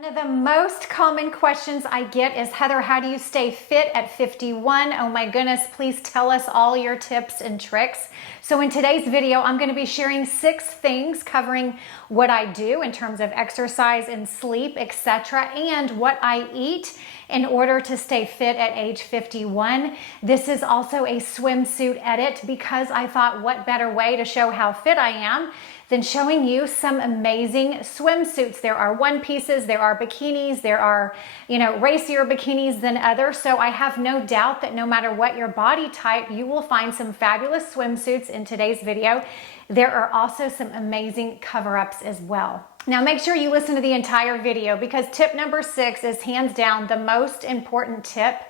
One of the most common questions I get is, Heather, how do you stay fit at 51? Oh my goodness, please tell us all your tips and tricks. So in today's video, I'm going to be sharing 6 things covering what I do in terms of exercise and sleep, etc., and what I eat in order to stay fit at age 51. This is also a swimsuit edit because I thought, what better way to show how fit I am than showing you some amazing swimsuits. There are one pieces, there are bikinis, there are, racier bikinis than others. So I have no doubt that no matter what your body type, you will find some fabulous swimsuits in today's video. There are also some amazing cover-ups as well. Now make sure you listen to the entire video because tip number 6 is hands down the most important tip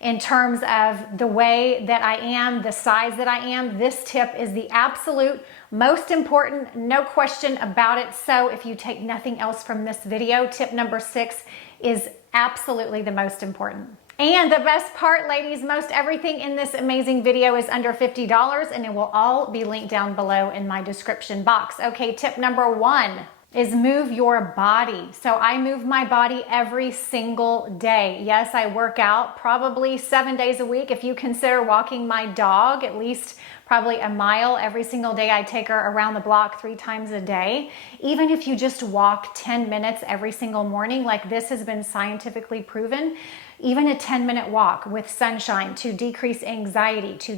in terms of the way that I am, the size that I am. This tip is the absolute most important, no question about it. So if you take nothing else from this video, tip number 6 is absolutely the most important. And the best part, ladies, most everything in this amazing video is under $50 and it will all be linked down below in my description box. Okay, tip number 1 is move your body. So I move my body every single day. Yes, I work out probably 7 days a week. If you consider walking my dog, at least probably a mile every single day. I take her around the block 3 times a day. Even if you just walk 10 minutes every single morning, like this has been scientifically proven, even a 10-minute walk with sunshine to decrease anxiety, to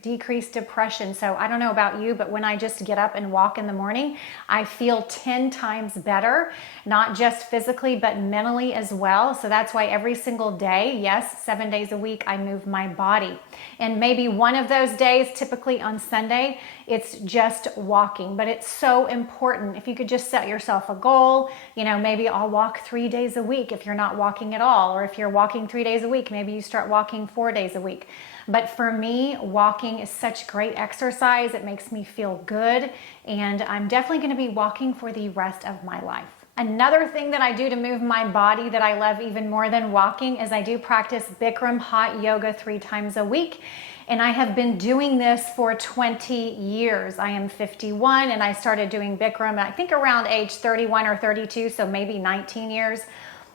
decrease depression. So I don't know about you, but when I just get up and walk in the morning, I feel 10 times better, not just physically, but mentally as well. So that's why every single day, yes, 7 days a week, I move my body. And maybe one of those days, typically on Sunday, it's just walking, but it's so important. If you could just set yourself a goal, maybe I'll walk 3 days a week if you're not walking at all, or if you're walking 3 days a week, maybe you start walking 4 days a week. But for me, walking is such great exercise. It makes me feel good, and I'm definitely going to be walking for the rest of my life. Another thing that I do to move my body that I love even more than walking is I do practice Bikram hot yoga 3 times a week. And I have been doing this for 20 years. I am 51 and I started doing Bikram, I think around age 31 or 32, so maybe 19 years.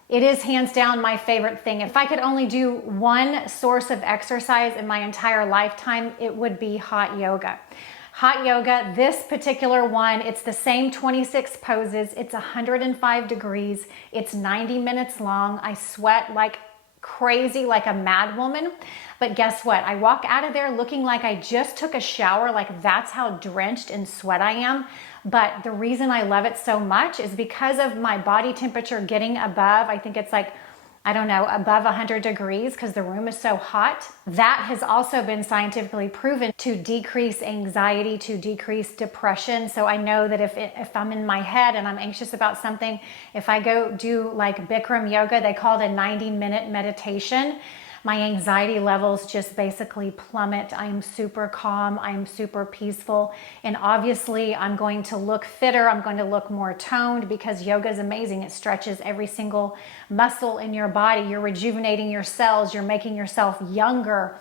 It is hands down my favorite thing. If I could only do one source of exercise in my entire lifetime, it would be hot yoga. Hot yoga, this particular one, it's the same 26 poses. It's 105 degrees. It's 90 minutes long. I sweat like crazy, like a mad woman. But guess what? I walk out of there looking like I just took a shower. Like that's how drenched in sweat I am. But the reason I love it so much is because of my body temperature getting above, I think it's like, above 100 degrees because the room is so hot. That has also been scientifically proven to decrease anxiety, to decrease depression. So I know that if I'm in my head and I'm anxious about something, if I go do like Bikram yoga, they call it a 90-minute meditation, my anxiety levels just basically plummet. I'm super calm. I'm super peaceful. And obviously I'm going to look fitter. I'm going to look more toned because yoga is amazing. It stretches every single muscle in your body. You're rejuvenating your cells. You're making yourself younger.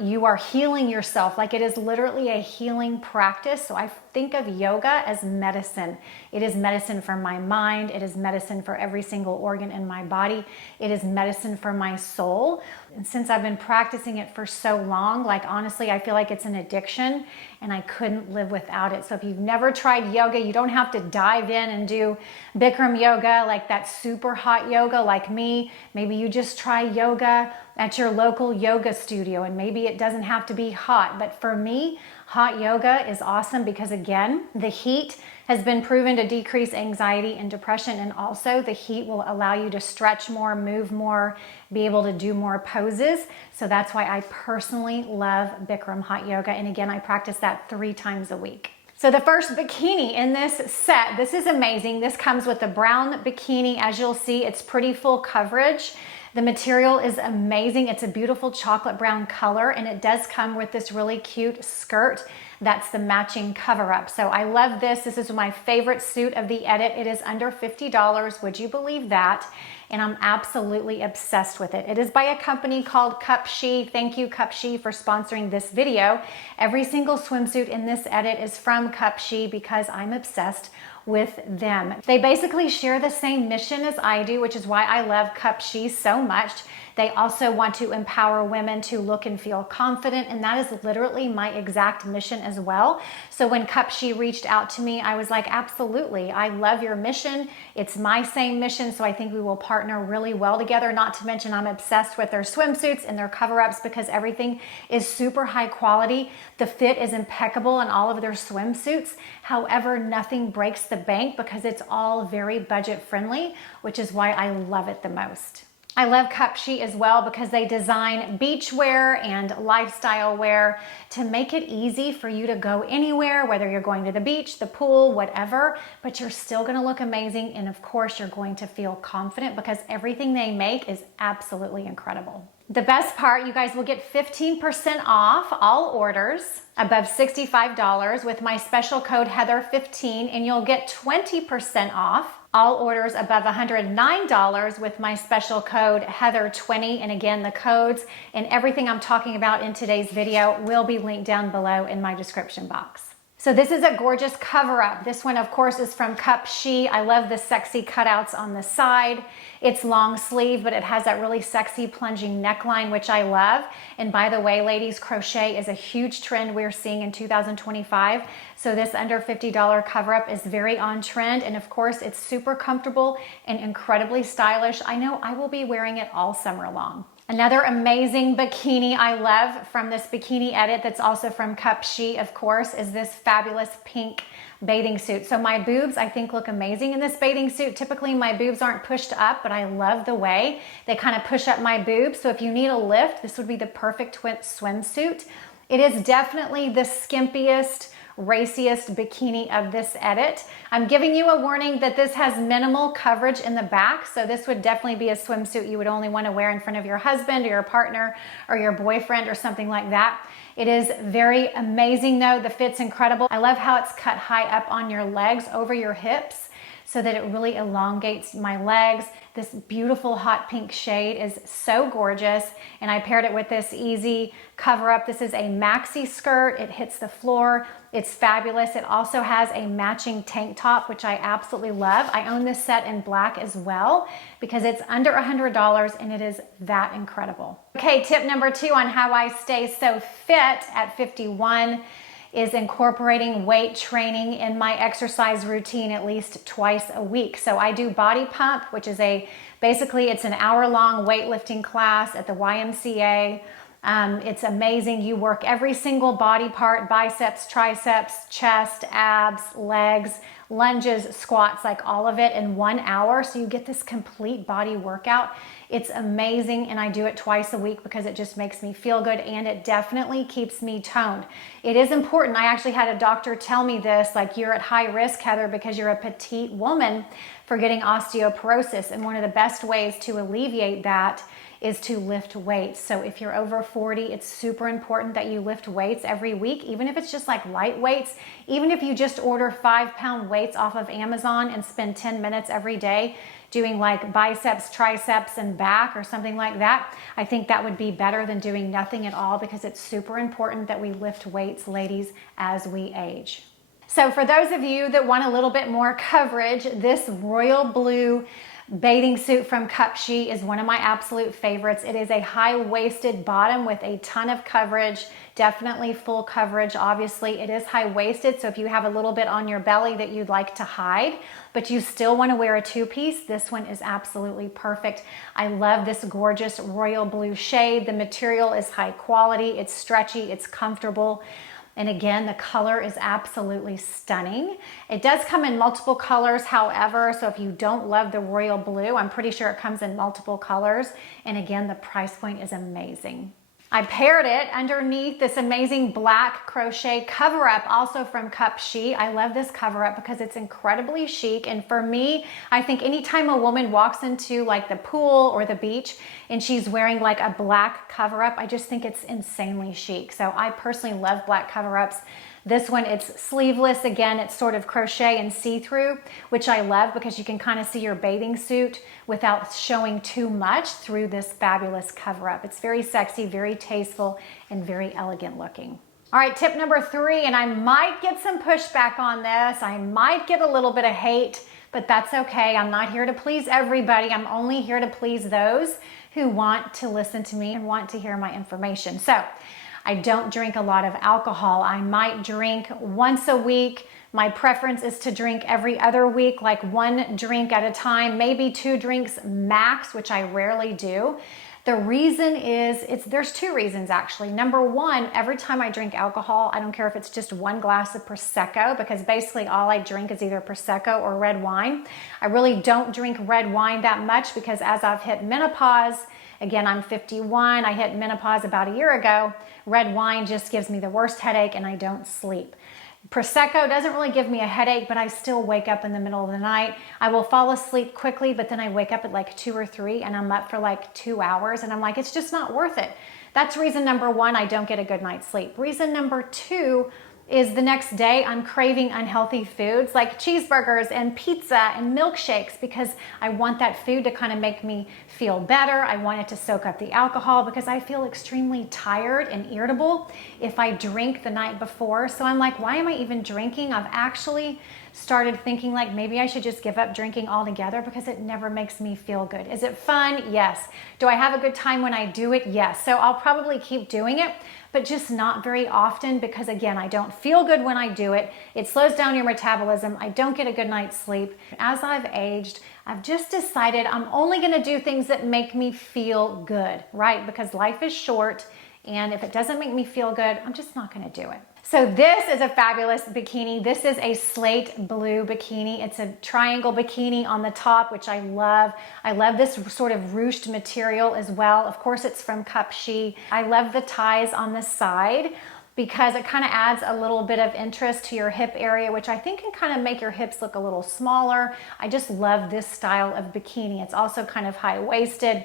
You are healing yourself. Like it is literally a healing practice. So I think of yoga as medicine. It is medicine for my mind. It is medicine for every single organ in my body. It is medicine for my soul. And since I've been practicing it for so long, like honestly, I feel like it's an addiction and I couldn't live without it. So if you've never tried yoga, you don't have to dive in and do Bikram yoga, like that super hot yoga like me. Maybe you just try yoga at your local yoga studio and maybe it doesn't have to be hot. But for me, hot yoga is awesome because again, the heat has been proven to decrease anxiety and depression, and also the heat will allow you to stretch more, move more, be able to do more poses. So that's why I personally love Bikram hot yoga. And again, I practice that 3 times a week. So the first bikini in this set, this is amazing. This comes with a brown bikini. As you'll see, it's pretty full coverage. The material is amazing. It's a beautiful chocolate brown color, and it does come with this really cute skirt that's the matching cover-up. So I love this. This is my favorite suit of the edit. It is under $50. Would you believe that? And I'm absolutely obsessed with it. It is by a company called Chic. Thank you, Chic, for sponsoring this video. Every single swimsuit in this edit is from Chic because I'm obsessed with them. They basically share the same mission as I do, which is why I love Cup Chi so much. They also want to empower women to look and feel confident, and that is literally my exact mission as well. So when Cup Chi reached out to me, I was like, absolutely, I love your mission. It's my same mission, so I think we will partner really well together. Not to mention I'm obsessed with their swimsuits and their cover-ups because everything is super high quality. The fit is impeccable in all of their swimsuits. However, nothing breaks the bank because it's all very budget friendly, which is why I love it the most. I love Cup Chi as well because they design beachwear and lifestyle wear to make it easy for you to go anywhere, whether you're going to the beach, the pool, whatever, but you're still gonna look amazing. And of course, you're going to feel confident because everything they make is absolutely incredible. The best part, you guys will get 15% off all orders above $65 with my special code Heather15, and you'll get 20% off all orders above $109 with my special code Heather20. And again, the codes and everything I'm talking about in today's video will be linked down below in my description box. So this is a gorgeous cover up. This one, of course, is from Cup Chi. I love the sexy cutouts on the side. It's long sleeve, but it has that really sexy plunging neckline, which I love. And by the way, ladies, crochet is a huge trend we're seeing in 2025. So this under $50 cover up is very on trend. And of course, it's super comfortable and incredibly stylish. I know I will be wearing it all summer long. Another amazing bikini I love from this bikini edit that's also from Cup Chi, of course, is this fabulous pink bathing suit. So my boobs, I think, look amazing in this bathing suit. Typically, my boobs aren't pushed up, but I love the way they kind of push up my boobs. So if you need a lift, this would be the perfect swimsuit. It is definitely the skimpiest, raciest bikini of this edit. I'm giving you a warning that this has minimal coverage in the back, so this would definitely be a swimsuit you would only want to wear in front of your husband or your partner or your boyfriend or something like that. It is very amazing though. The fit's incredible. I love how it's cut high up on your legs over your hips so that it really elongates my legs. This beautiful hot pink shade is so gorgeous, and I paired it with this easy cover up. This is a maxi skirt. It hits the floor. It's fabulous. It also has a matching tank top, which I absolutely love. I own this set in black as well because it's under $100 and it is that incredible. Okay, tip number 2 on how I stay so fit at 51 is incorporating weight training in my exercise routine at least twice a week. So I do body pump, which is basically it's an hour-long weightlifting class at the YMCA. It's amazing. You work every single body part, biceps, triceps, chest, abs, legs, lunges, squats, like all of it in 1 hour. So you get this complete body workout. It's amazing, and I do it twice a week because it just makes me feel good, and it definitely keeps me toned. It is important. I actually had a doctor tell me this, like, you're at high risk, Heather, because you're a petite woman for getting osteoporosis, and one of the best ways to alleviate that is to lift weights. So if you're over 40, it's super important that you lift weights every week, even if it's just like light weights. Even if you just order 5-pound weights off of Amazon and spend 10 minutes every day doing like biceps, triceps, and back or something like that, I think that would be better than doing nothing at all, because it's super important that we lift weights, ladies, as we age. So for those of you that want a little bit more coverage, this royal blue bathing suit from Cup Chi is one of my absolute favorites. It is a high-waisted bottom with a ton of coverage, definitely full coverage. Obviously, it is high-waisted, so if you have a little bit on your belly that you'd like to hide, but you still want to wear a two-piece, this one is absolutely perfect. I love this gorgeous royal blue shade. The material is high quality, it's stretchy, it's comfortable. And again, the color is absolutely stunning. It does come in multiple colors, however, so if you don't love the royal blue, I'm pretty sure it comes in multiple colors. And again, the price point is amazing. I paired it underneath this amazing black crochet cover-up, also from Cup Chi. I love this cover-up because it's incredibly chic. And for me, I think anytime a woman walks into like the pool or the beach and she's wearing like a black cover-up, I just think it's insanely chic. So I personally love black cover-ups. This one, it's sleeveless. Again, it's sort of crochet and see-through, which I love because you can kind of see your bathing suit without showing too much through this fabulous cover-up. It's very sexy, very tasteful, and very elegant looking. All right, tip number 3, and I might get some pushback on this. I might get a little bit of hate, but that's okay. I'm not here to please everybody. I'm only here to please those who want to listen to me and want to hear my information. So I don't drink a lot of alcohol. I might drink once a week. My preference is to drink every other week, like 1 drink at a time, maybe 2 drinks max, which I rarely do. The reason is, there's 2 reasons actually. Number 1, every time I drink alcohol, I don't care if it's just 1 glass of Prosecco, because basically all I drink is either Prosecco or red wine. I really don't drink red wine that much because as I've hit menopause, again, I'm 51, I hit menopause about a year ago, red wine just gives me the worst headache and I don't sleep. Prosecco doesn't really give me a headache, but I still wake up in the middle of the night. I will fall asleep quickly, but then I wake up at like 2 or 3 and I'm up for like 2 hours and I'm like, it's just not worth it. That's reason number 1, I don't get a good night's sleep. Reason number 2 is the next day I'm craving unhealthy foods like cheeseburgers and pizza and milkshakes because I want that food to kind of make me feel better. I want it to soak up the alcohol because I feel extremely tired and irritable if I drink the night before. So I'm like, why am I even drinking? I've actually started thinking like maybe I should just give up drinking altogether because it never makes me feel good. Is it fun? Yes. Do I have a good time when I do it? Yes. So I'll probably keep doing it, but just not very often because again, I don't feel good when I do it. It slows down your metabolism. I don't get a good night's sleep. As I've aged, I've just decided I'm only going to do things that make me feel good, right? Because life is short, and if it doesn't make me feel good, I'm just not going to do it. So this is a fabulous bikini. This is a slate blue bikini. It's a triangle bikini on the top, which I love. I love this sort of ruched material as well. Of course, it's from Chic. I love the ties on the side because it kind of adds a little bit of interest to your hip area, which I think can kind of make your hips look a little smaller. I just love this style of bikini. It's also kind of high-waisted.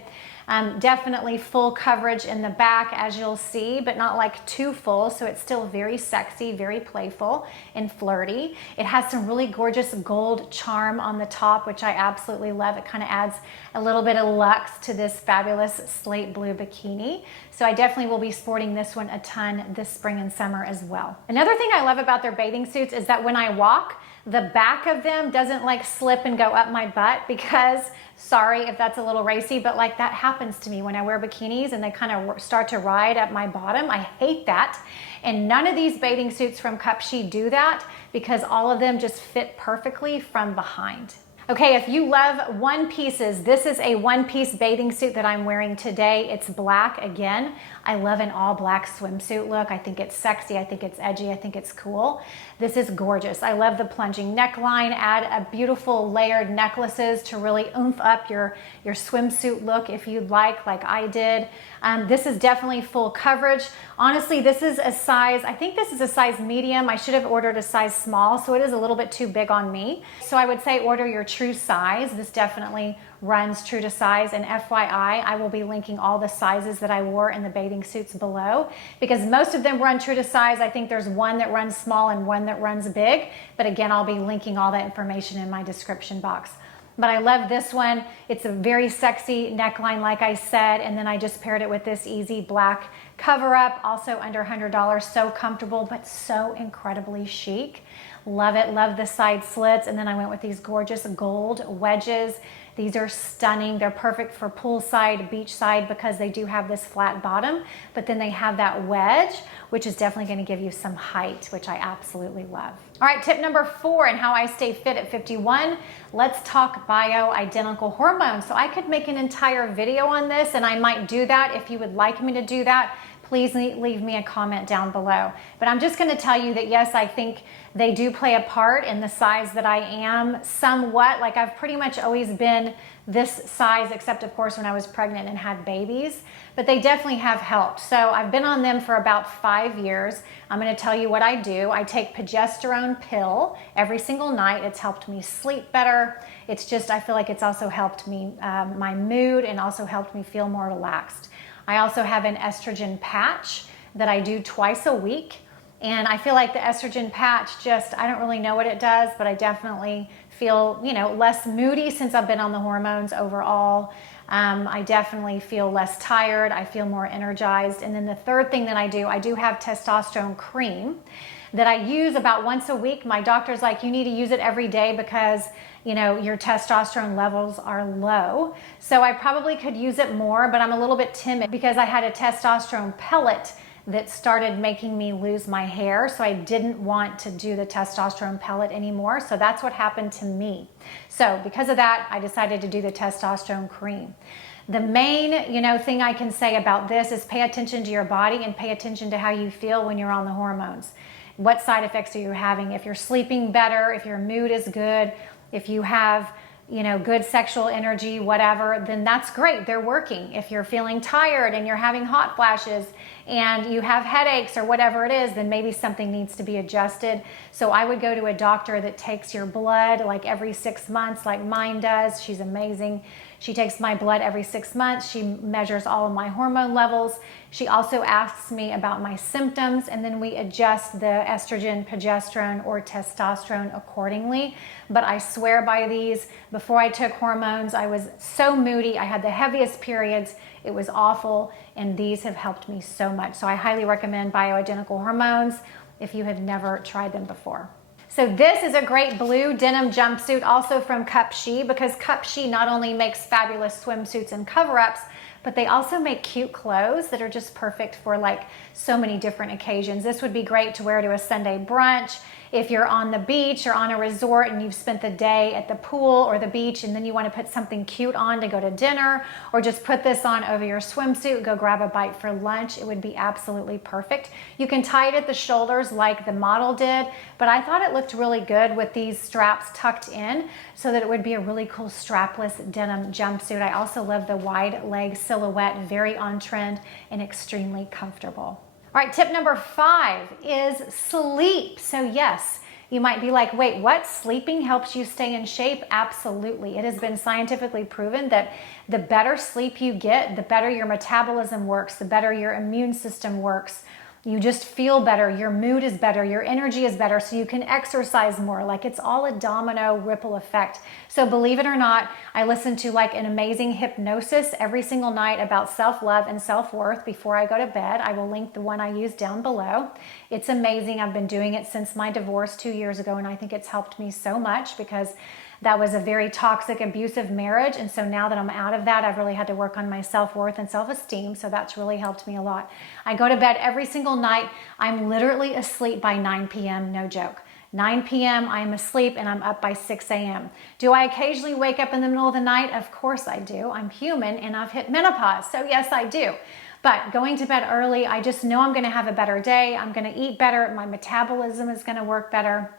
Definitely full coverage in the back, as you'll see, but not like too full, so it's still very sexy, very playful and flirty. It has some really gorgeous gold charm on the top, which I absolutely love. It kind of adds a little bit of luxe to this fabulous slate blue bikini. So I definitely will be sporting this one a ton this spring and summer as well. Another thing I love about their bathing suits is that when I walk, the back of them doesn't like slip and go up my butt because, sorry if that's a little racy, but like that happens to me when I wear bikinis and they kind of start to ride up my bottom. I hate that. And none of these bathing suits from Chic do that because all of them just fit perfectly from behind. Okay, if you love one pieces, this is a one-piece bathing suit that I'm wearing today. It's black again. I love an all black swimsuit look. I think it's sexy. I think it's edgy. I think it's cool. This is gorgeous. I love the plunging neckline. Add a beautiful layered necklaces to really oomph up your swimsuit look if you'd like I did. This is definitely full coverage. Honestly, this is a size, I think this is a size medium. I should have ordered a size small, so it is a little bit too big on me. So I would say order your true size. This definitely runs true to size, and FYI, I will be linking all the sizes that I wore in the bathing suits below because most of them run true to size. I think there's one that runs small and one that runs big, but again, I'll be linking all that information in my description box. But I love this one. It's a very sexy neckline, like I said, and then I just paired it with this easy black cover up, also under $100, so comfortable, but so incredibly chic. Love it, love the side slits, and then I went with these gorgeous gold wedges. These are stunning. They're perfect for poolside, beachside because they do have this flat bottom, but then they have that wedge, which is definitely going to give you some height, which I absolutely love. All right, tip number 4 and how I stay fit at 51. Let's talk bioidentical hormones. So I could make an entire video on this, and I might do that. If you would like me to do that, please leave me a comment down below. But I'm just going to tell you that yes, I think they do play a part in the size that I am somewhat. Like I've pretty much always been this size, except of course when I was pregnant and had babies, but they definitely have helped. So I've been on them for about 5 years. I'm going to tell you what I do. I take progesterone pill every single night. It's helped me sleep better. It's just, I feel like it's also helped me, my mood, and also helped me feel more relaxed. I also have an estrogen patch that I do twice a week. And I feel like the estrogen patch just, I don't really know what it does, but I definitely feel, less moody since I've been on the hormones overall. I definitely feel less tired. I feel more energized. And then the third thing that I do have testosterone cream that I use about once a week. My doctor's like, you need to use it every day because, your testosterone levels are low. So I probably could use it more, but I'm a little bit timid because I had a testosterone pellet that started making me lose my hair. So I didn't want to do the testosterone pellet anymore. So that's what happened to me. So because of that, I decided to do the testosterone cream. The main, thing I can say about this is pay attention to your body and pay attention to how you feel when you're on the hormones. What side effects are you having? If you're sleeping better, if your mood is good, if you have, good sexual energy, whatever, then that's great. They're working. If you're feeling tired and you're having hot flashes and you have headaches or whatever it is, then maybe something needs to be adjusted. So I would go to a doctor that takes your blood like every 6 months, like mine does. She's amazing. She takes my blood every 6 months. She measures all of my hormone levels. She also asks me about my symptoms, and then we adjust the estrogen, progesterone, or testosterone accordingly. But I swear by these. Before I took hormones, I was so moody. I had the heaviest periods. It was awful, and these have helped me so much. So I highly recommend bioidentical hormones if you have never tried them before. So this is a great blue denim jumpsuit, also from Chic, because Chic not only makes fabulous swimsuits and cover-ups, but they also make cute clothes that are just perfect for like so many different occasions. This would be great to wear to a Sunday brunch. If you're on the beach or on a resort and you've spent the day at the pool or the beach and then you want to put something cute on to go to dinner, or just put this on over your swimsuit, go grab a bite for lunch, it would be absolutely perfect. You can tie it at the shoulders like the model did, but I thought it looked really good with these straps tucked in so that it would be a really cool strapless denim jumpsuit. I also love the wide leg silhouette, very on trend and extremely comfortable. All right, tip number 5 is sleep. So yes, you might be like, wait, what? Sleeping helps you stay in shape? Absolutely. It has been scientifically proven that the better sleep you get, the better your metabolism works, the better your immune system works. You just feel better, your mood is better, your energy is better, so you can exercise more. Like, it's all a domino ripple effect. So believe it or not, I listen to like an amazing hypnosis every single night about self-love and self-worth before I go to bed. I will link the one I use down below. It's amazing. I've been doing it since my divorce 2 years ago, and I think it's helped me so much because that was a very toxic, abusive marriage. And so now that I'm out of that, I've really had to work on my self-worth and self-esteem. So that's really helped me a lot. I go to bed every single night. I'm literally asleep by 9 p.m., no joke. 9 p.m., I'm asleep and I'm up by 6 a.m. Do I occasionally wake up in the middle of the night? Of course I do. I'm human and I've hit menopause. So yes, I do. But going to bed early, I just know I'm going to have a better day. I'm going to eat better. My metabolism is going to work better.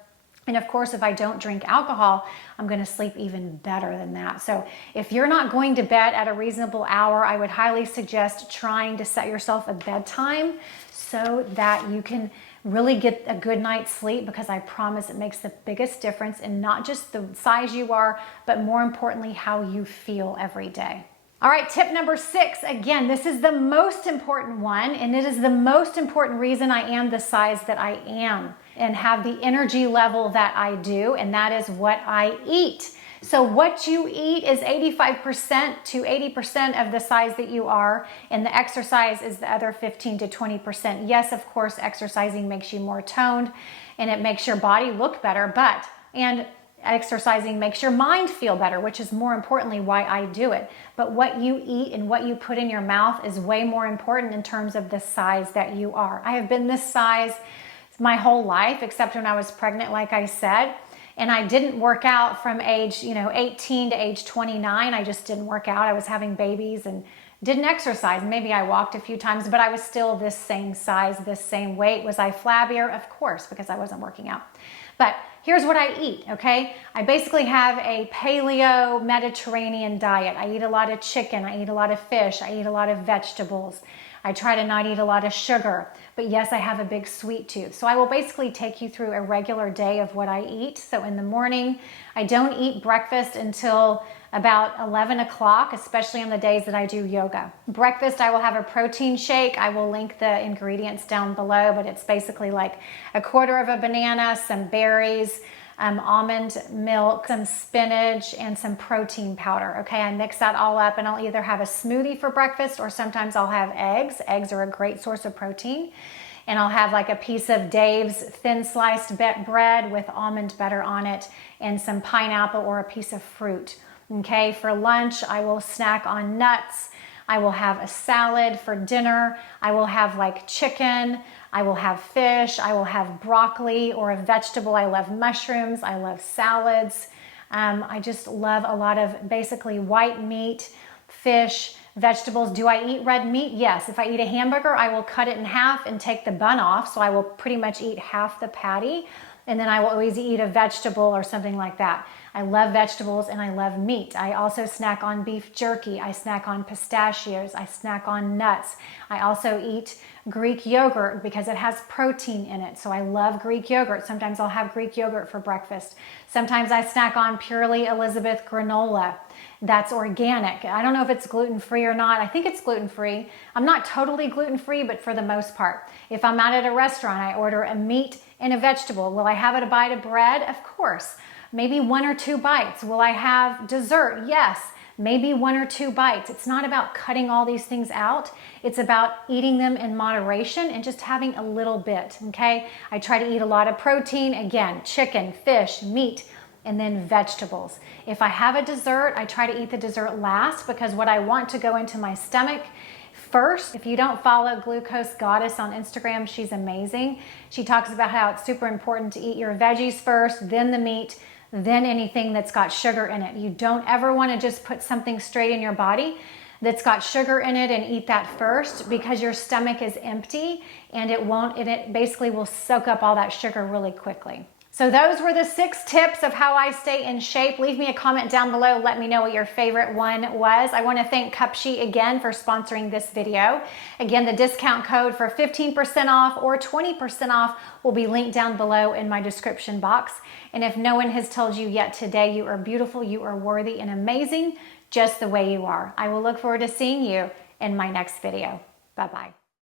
And of course, if I don't drink alcohol, I'm going to sleep even better than that. So if you're not going to bed at a reasonable hour, I would highly suggest trying to set yourself a bedtime so that you can really get a good night's sleep, because I promise it makes the biggest difference in not just the size you are, but more importantly, how you feel every day. All right, tip number 6. Again, this is the most important one, and it is the most important reason I am the size that I am and have the energy level that I do, and that is what I eat. So what you eat is 85% to 80% of the size that you are, and the exercise is the other 15 to 20%. Yes, of course, exercising makes you more toned and it makes your body look better, and exercising makes your mind feel better, which is more importantly why I do it. But what you eat and what you put in your mouth is way more important in terms of the size that you are. I have been this size my whole life, except when I was pregnant, like I said. And I didn't work out from age 18 to age 29. I just didn't work out. I was having babies and didn't exercise. Maybe I walked a few times, but I was still this same size, this same weight. Was I flabbier? Of course, because I wasn't working out. But here's what I eat, okay? I basically have a paleo Mediterranean diet. I eat a lot of chicken. I eat a lot of fish. I eat a lot of vegetables. I try to not eat a lot of sugar, but yes, I have a big sweet tooth. So I will basically take you through a regular day of what I eat. So in the morning, I don't eat breakfast until about 11 o'clock, especially on the days that I do yoga. Breakfast, I will have a protein shake. I will link the ingredients down below, but it's basically like a quarter of a banana, some berries, almond milk, some spinach, and some protein powder. Okay, I mix that all up and I'll either have a smoothie for breakfast or sometimes I'll have eggs. Eggs are a great source of protein. And I'll have like a piece of Dave's thin sliced bread with almond butter on it and some pineapple or a piece of fruit. Okay, for lunch, I will snack on nuts. I will have a salad. For dinner, I will have like chicken. I will have fish. I will have broccoli or a vegetable. I love mushrooms. I love salads. I just love a lot of basically white meat, fish, vegetables. Do I eat red meat? Yes. If I eat a hamburger, I will cut it in half and take the bun off. So I will pretty much eat half the patty. And then I will always eat a vegetable or something like that. I love vegetables and I love meat. I also snack on beef jerky. I snack on pistachios. I snack on nuts. I also eat Greek yogurt because it has protein in it. So I love Greek yogurt. Sometimes I'll have Greek yogurt for breakfast. Sometimes I snack on purely Elizabeth granola. That's organic. I don't know if it's gluten-free or not. I think it's gluten-free. I'm not totally gluten-free, but for the most part. If I'm out at a restaurant, I order a meat and a vegetable. Will I have a bite of bread? Of course. Maybe 1 or 2 bites. Will I have dessert? Yes. Maybe 1 or 2 bites. It's not about cutting all these things out. It's about eating them in moderation and just having a little bit, okay? I try to eat a lot of protein. Again, chicken, fish, meat, and then vegetables. If I have a dessert, I try to eat the dessert last because what I want to go into my stomach first. If you don't follow Glucose Goddess on Instagram, she's amazing. She talks about how it's super important to eat your veggies first, then the meat, then anything that's got sugar in it. You don't ever want to just put something straight in your body that's got sugar in it and eat that first because your stomach is empty and it basically will soak up all that sugar really quickly. So those were the 6 tips of how I stay in shape. Leave me a comment down below. Let me know what your favorite one was. I want to thank Chi again for sponsoring this video. Again, the discount code for 15% off or 20% off will be linked down below in my description box. And if no one has told you yet today, you are beautiful, you are worthy and amazing just the way you are. I will look forward to seeing you in my next video. Bye-bye.